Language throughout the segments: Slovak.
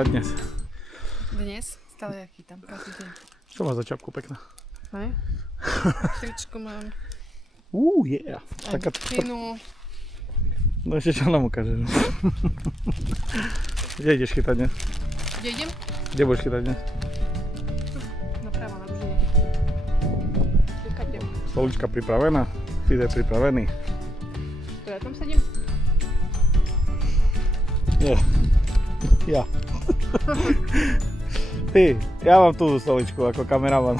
chytať dnes? Dnes? Stále ja chytám, každý deň. Čo má za čapku pekná? Hej? Tričko mám. Yeah. Taká... Pinu. No ešte čo nám ukážeš? Kde ideš chytať dnes? Kde idem? Kde budeš chytať dnes? Napravo, na ružine. Vykaďte. Stolička pripravená? Feeder pripravený? To ja tam sedím? Nie. Ja. Ty, ja mám tú stoličku ako kameraman.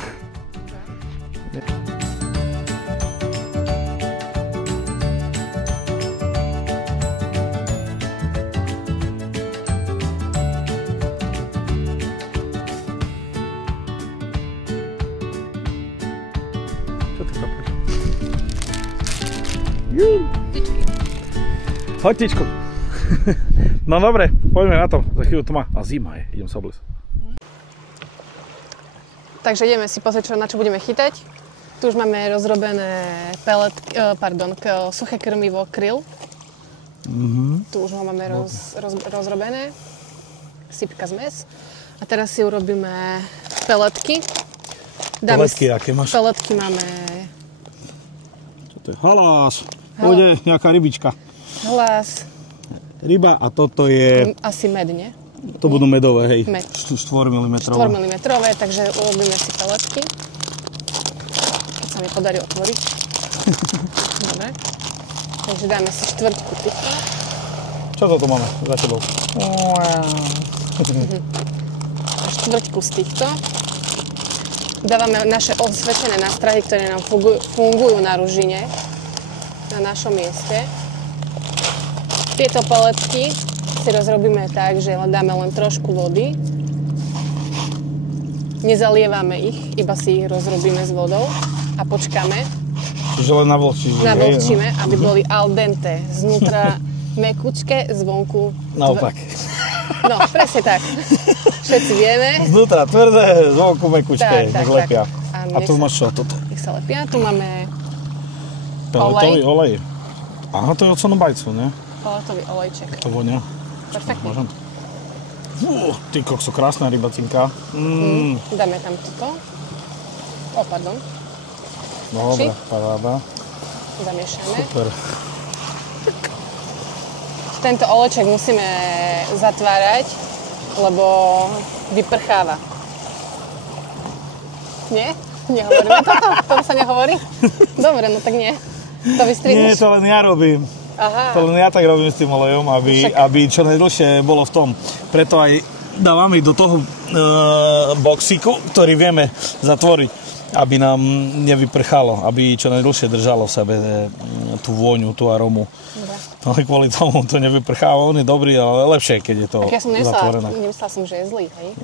Čo ty kapeš? Tyčky. Hoď tyčku. No dobre, poďme na to. Za chvíľu to má. A zima je, idem sa obliecť. Takže ideme si pozrieť, na čo budeme chytať. Tu už máme rozrobené suché krmivo kryl. Tu už ho máme rozrobené. Sypka zmes. A teraz si urobíme peletky. Peletky, aké máš? Peletky máme... Čo to je? Halás. Pôjde nejaká rybička. Halás. Ryba a toto je... Asi med, nie? To budú medové, hej. Med. 4 mm. 4 mm, takže urobíme si peletky. Keď sa mi podarí otvoriť. Dobre. Takže dáme si štvrtku týchto. Čo to tu máme za tebou? Štvrtku z týchto. Dávame naše osvečené nástrahy, ktoré nám fungujú na ružine. Na našom mieste. Tieto peletky si rozrobíme tak, že dáme len trošku vody. Nezalievame ich, iba si ich rozrobíme s vodou a počkáme. Čiže len navlhčíme. Navlhčíme, aby boli al dente. Znútra mekučké, zvonku... Naopak. No, presne tak. Všetci vieme. Znútra tvrdé, zvonku mekučké, Tak, nech lepia. tak. A tu máš čo? Toto? Nech sa lepia. Tu máme Peletový olej. Aha, to je od Sonobajcu, ne? peletový olejček. To vonia. Perfektne. Môžem? Ty kokso, krásna rybacinka. Dáme tam toto. Pardon. Dobre, paráda. Zamiešame. Super. Tento olejček musíme zatvárať, lebo vyprcháva. Nie? Nehovoríme toto? Tomu sa nehovorí? Dobre, no tak nie. To vystrihneš? Nie, to len ja robím. Aha. To len ja tak robím s tým olejom, aby čo najdlhšie bolo v tom. Preto aj dávame do toho boxíku, ktorý vieme zatvoriť, aby nám nevyprchalo, aby čo najdlhšie držalo v sebe tú vôňu, tú arómu. No ale kvôli tomu to nevyprcháva, on je dobrý, ale lepšie, keď je to tak ja som zatvorené. nemyslela som, že je zlý, hej?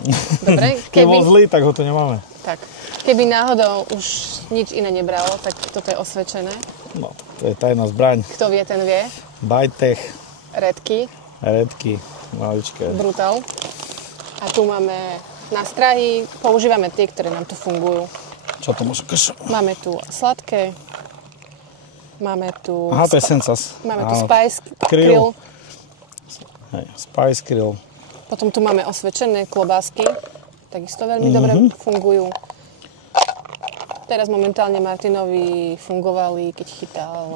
Dobre, Keď bol zlý, tak ho tu nemáme. Tak, keby náhodou už nič iné nebralo, tak toto je osvedčené. No, to je tajná zbraň. Kto vie, ten vie. Bajtech. Redky. Maličké. Brutal. A tu máme nástrahy, používame tie, ktoré nám tu fungujú. Čo to môže keš? Máme tu sladké, máme tu... Aha, to je Sensas. Máme tu Spice Krill. Hej, Spice Krill. Potom tu máme osvedčené klobásky. Takisto veľmi dobre fungujú. Teraz momentálne Martinovi fungovali, keď chytal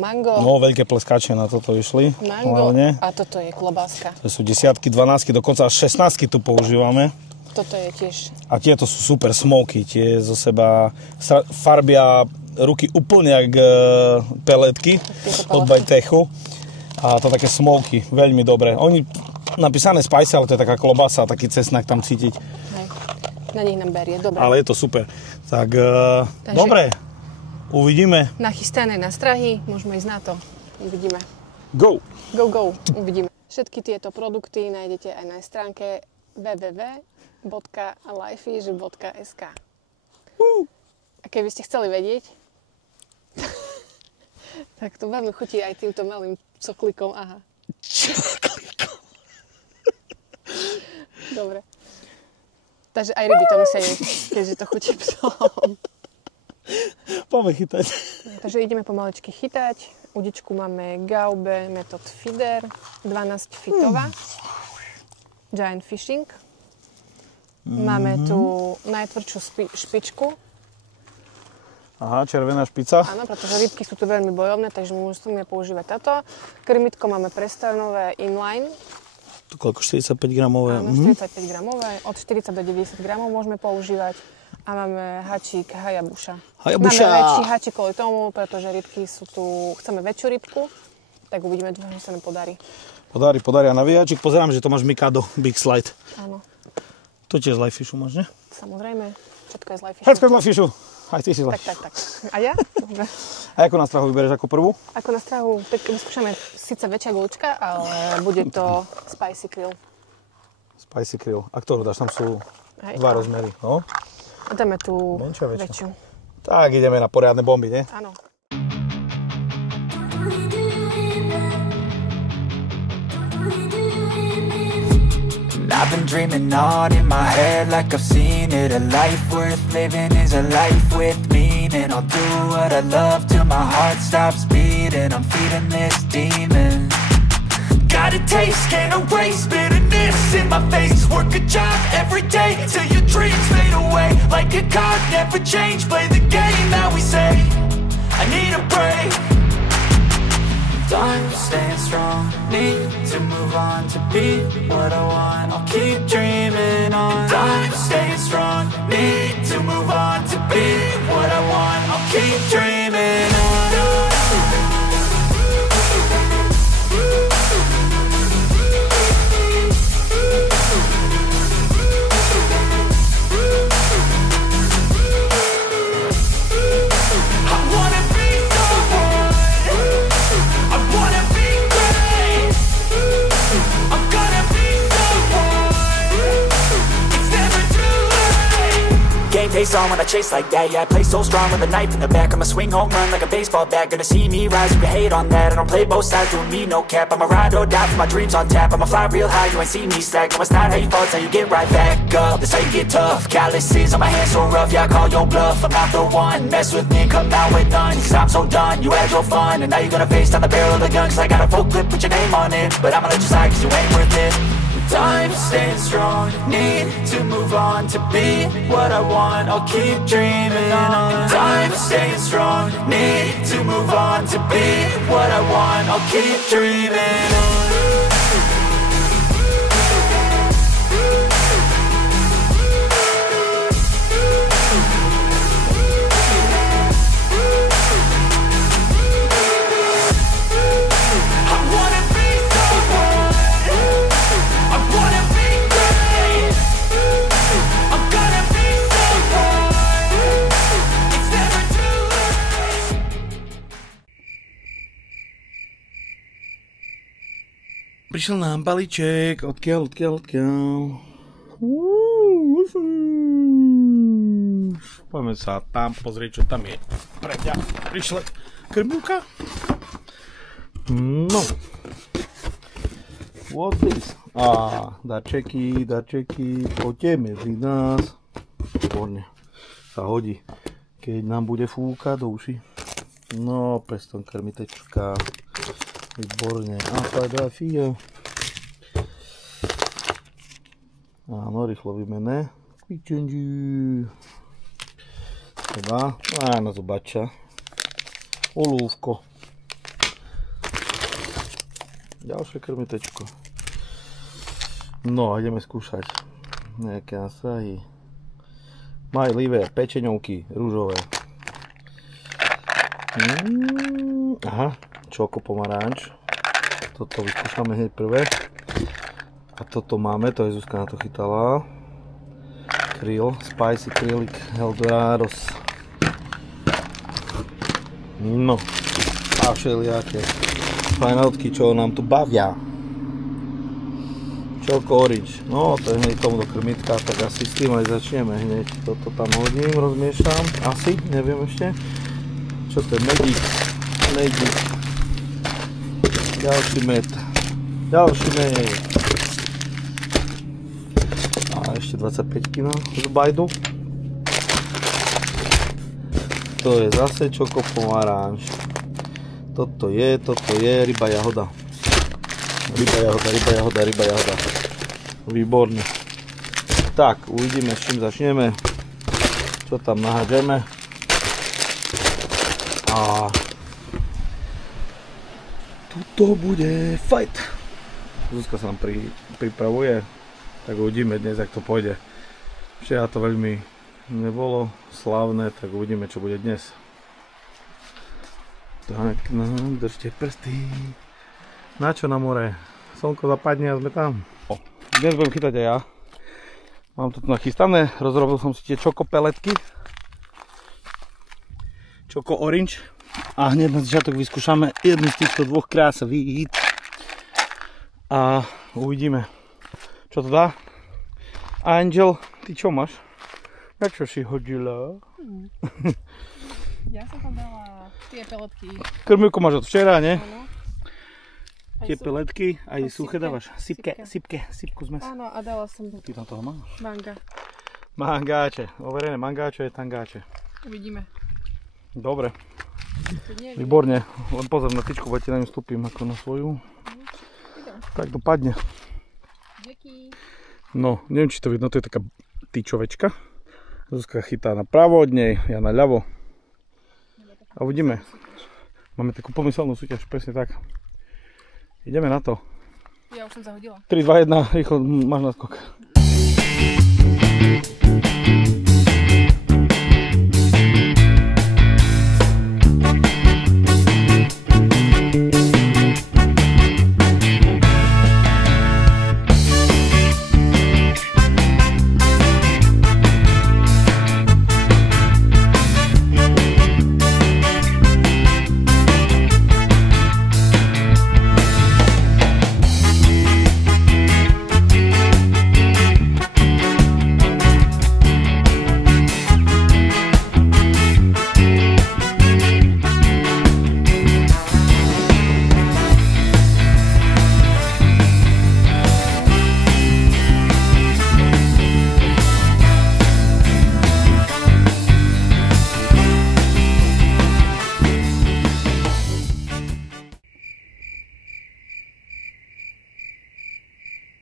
mango. No, veľké pleskače na toto išli. Mango hlavne. a toto je klobáska. To sú 10-ky, 12-ky, dokonca až 16-ky tu používame. Toto je tiež... A tieto sú super smoky, tie zo seba farbia ruky úplne jak peletky od Bajtechu. A to také smoky, veľmi dobré. Oni napísané spice, ale to je taká klobasa, taký cesnak tam cítiť. Hej. Na nich nám berie, dobre. Ale je to super. Tak, dobre, uvidíme. Nachystané nástrahy, môžeme ísť na to. Uvidíme. Go! Go, uvidíme. Všetky tieto produkty nájdete aj na stránke www.lifefish.sk. A keby ste chceli vedieť, tak to veľmi chutí aj týmto malým coklikom. Aha. Coklikom. Dobre. Takže aj ryby to musia jesť, keďže to chutí psom. Poďme chytať. Takže ideme pomaličky chytať. Udičku máme Gaube Method Feeder 12 fitová. Giant Fishing. Máme tu najtvrdšiu špičku. Aha, červená špica. Áno, pretože rybky sú tu veľmi bojovné, takže musíme používať táto. Krmitko máme prestavnové inline. To koľko? 45 gramové? Áno, 45 gramové. Od 40 do 90 gramov môžeme používať. A máme hačík Hayabusa. Máme väčší hačík kvôli tomu, pretože rybky sú tu... Chceme väčšiu rybku, tak uvidíme, že sa nám podarí. Podarí. A na vyjačík pozerám, že to máš Mikado Big Slide. Áno. To tiež z Live Fishu máš, ne? Samozrejme. Všetko je z Live Fishu. Všetko je z Live Fishu. Aj ty si z Live. Tak. A ja? Dobre. A ako na strahu vybereš ako prvú? Ako na strahu, tak vyskúšame síce väčšia gulčka, ale bude to Spicy Krill. Spicy Krill. A ktorú dáš? Tam sú dva rozmery. No. A dáme tú väčšiu. väčšiu. Tak ideme na poriadne bomby, nie? Áno. I've been dreaming on in my head like I've seen it. A life worth living is a life with meaning. I'll do what I love till my heart stops beating. I'm feeding this demon. Got a taste, can't erase bitterness in my face. Work a job every day till your dreams fade away. Like a card, never change, play the game that we say. I need a break. I'm staying strong, need to move on to be what I want. I'll keep dreaming on. I'm staying strong, need to move on to be what I want. I'll keep dreaming on. Face on when I chase like that. Yeah, I play so strong with a knife in the back. I'ma swing home run like a baseball bat. Gonna see me rise, you can hate on that. I don't play both sides, doing me no cap. I'ma ride or die for my dreams on tap. I'ma fly real high, you ain't see me slack. No, it's not how you fall, it's how you get right back up. That's how you get tough. Calluses on my hands so rough, yeah, I call your bluff. I'm not the one, mess with me and come out with none. Cause I'm so done, you had your fun. And now you're gonna face down the barrel of the gun. Cause I got a full clip, put your name on it. But I'ma let you slide cause you ain't worth it. I'm staying strong, need to move on to be what I want. I'll keep dreaming on. I'm staying strong, need to move on to be what I want. I'll keep dreaming on. Prišiel nám balíček, odkiaľ. Poďme sa tam pozrieť, čo tam je. Pre mňa prišla krmivka. No. What this? Darčeky, poďte medzi nás. Výborne, sa hodí, keď nám bude fúkať do uši. No, preston krmitečka. Výborne. Fotografia. Áno, rýchlo vymené. Kvičenži. Teda. Áno, zobača. Olúvko. Ďalšie krmitečko. No, ideme skúšať. Nejaké nasahy. Maj liver, pečeňovky, rúžové. Aha. Čoko pomaranč. Toto vyskúšame hneď prvé. A toto máme, to je Zuzka na to chytala. Krill, Spicy Krillik Eldorados. No. A všelijaké fajnotky, čo nám tu bavia. Čoko orange. No, to je hneď tomu do krmitka, tak asi s tým aj začneme hneď. Toto tam hodím, rozmiešam. Asi, neviem ešte. Čo to je? Magic. Ďalší med. A ešte 25 kg z bajdu. To je zase čoko pomaranč. Toto je ryba jahoda. Ryba jahoda. Výborne. Tak, uvidíme, s čím začneme. Čo tam nahádžeme. A tuto bude fight. Zuzka sa nám pripravuje, tak uvidíme dnes, jak to pôjde. Včera to veľmi nebolo slávne, tak uvidíme, čo bude dnes. Tak, no, držte prsty. Na čo na more? Slnko zapadne a sme tam. Dnes budem chytať aj ja. Mám to tu nachystané, rozrobil som si tie čoko peletky. Čoko orange. A hneď na začiatok vyskúšame jednu z týchto dvoch krásavít. A uvidíme, čo to dá. Angel, ty čo máš? Na čo si hodila? Ja som tam dala tie peletky. Krmivku máš od včera, ne? Áno. Tie peletky, aj suché dávaš. Sypku zmes. Áno, a dala som Ty tam toho máš? manga. Mangáče, overené mangáče, tangáče. Uvidíme. Dobre, výborne. Len pozor na tyčku, bo ti na ňu stúpim ako na svoju. Tak to padne. No, neviem, či to vidno, to je taká tyčovečka. Zuzka chytá na pravo od nej, ja na ľavo. A uvidíme. Máme takú pomyselnú súťaž, presne tak. Ideme na to. Ja už som zahodila. 3, 2, 1, rýchlo, máš naskok.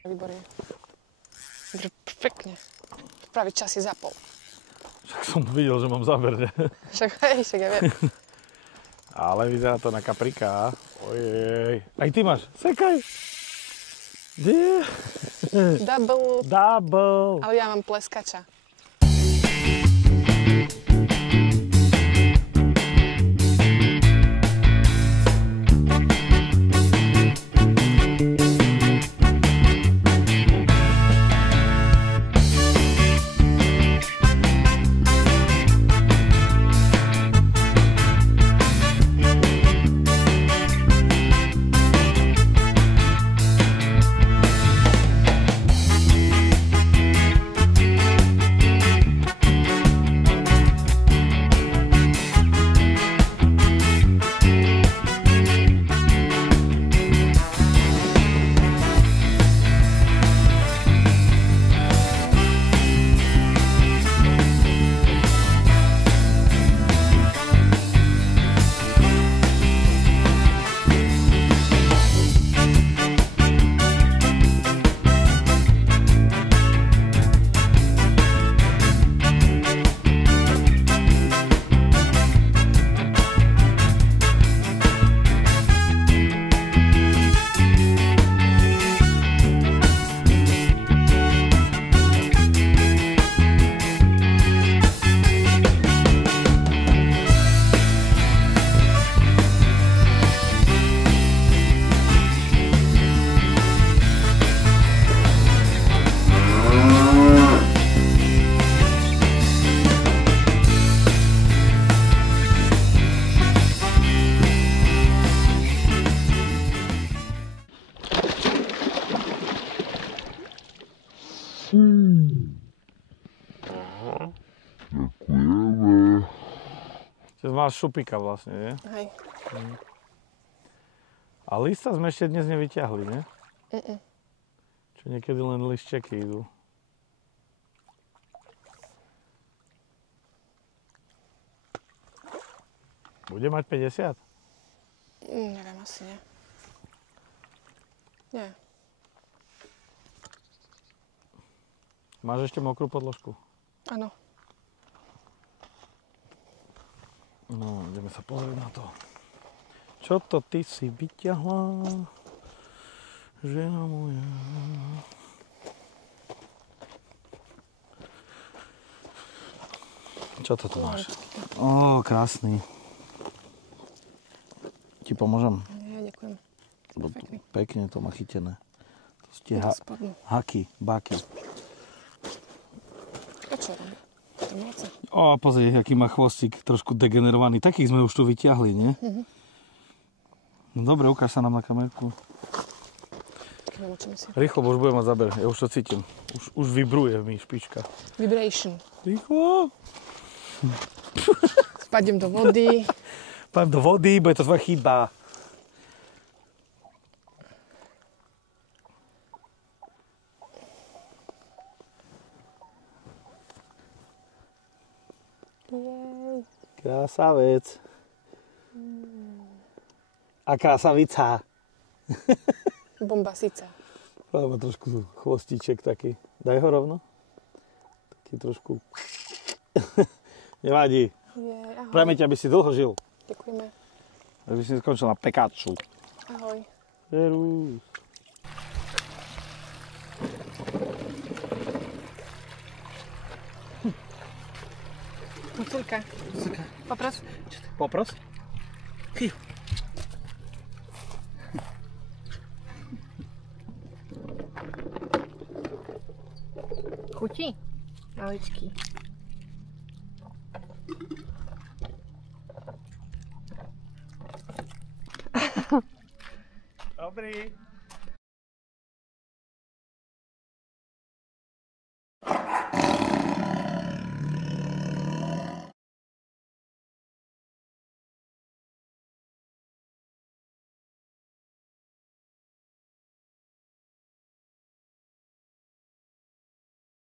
Výborne. Perfektne. Pravý čas si zapol. Však som videl, že mám záber, že? Však ja viem. Ale vyzerá to na kaprika. Ojej. Aj ty máš. Sekaj. Yeah. Double. Ale ja mám pleskača. Ďakujeme. Čiže máš šupika vlastne, nie? Hej. A lista sme ešte dnes nevyťahli, nie? Čo niekedy len liščeky idú. Bude mať 50? Neviem, asi nie. Nie. Máš ešte mokrú podložku? Áno. No, ideme sa pozrieť na to. Čo to ty si vyťahla, žena moja? Čo to tu máš? Ó, krásny. Ti pomôžem? Nie, ďakujem. Pekne to má chytené. To ste haky, baky. A čo robí? To moce. Ó, pozri, aký má chvostík, trošku degenerovaný. Takých sme už tu vyťahli, nie? No dobre, ukáž sa nám na kamerku. Rýchlo, bo už budem mať záber. Ja už to cítim. Už vibruje mi špička. Vibration. Rýchlo. Spadnem do vody. Pán do vody, bude to tvoja chyba. Jej. Krásavec. A krásavica. Bombasica. Má trošku chvostíček taký. Daj ho rovno. Taký trošku. Nevadí. Jej, ahoj. Prajme ti, aby si dlho žil. Ďakujeme. Aby si skončil na pekáču. Ahoj. Serus. Motýlka. Popros. Popros? Chutí? Maličký. Dobrý.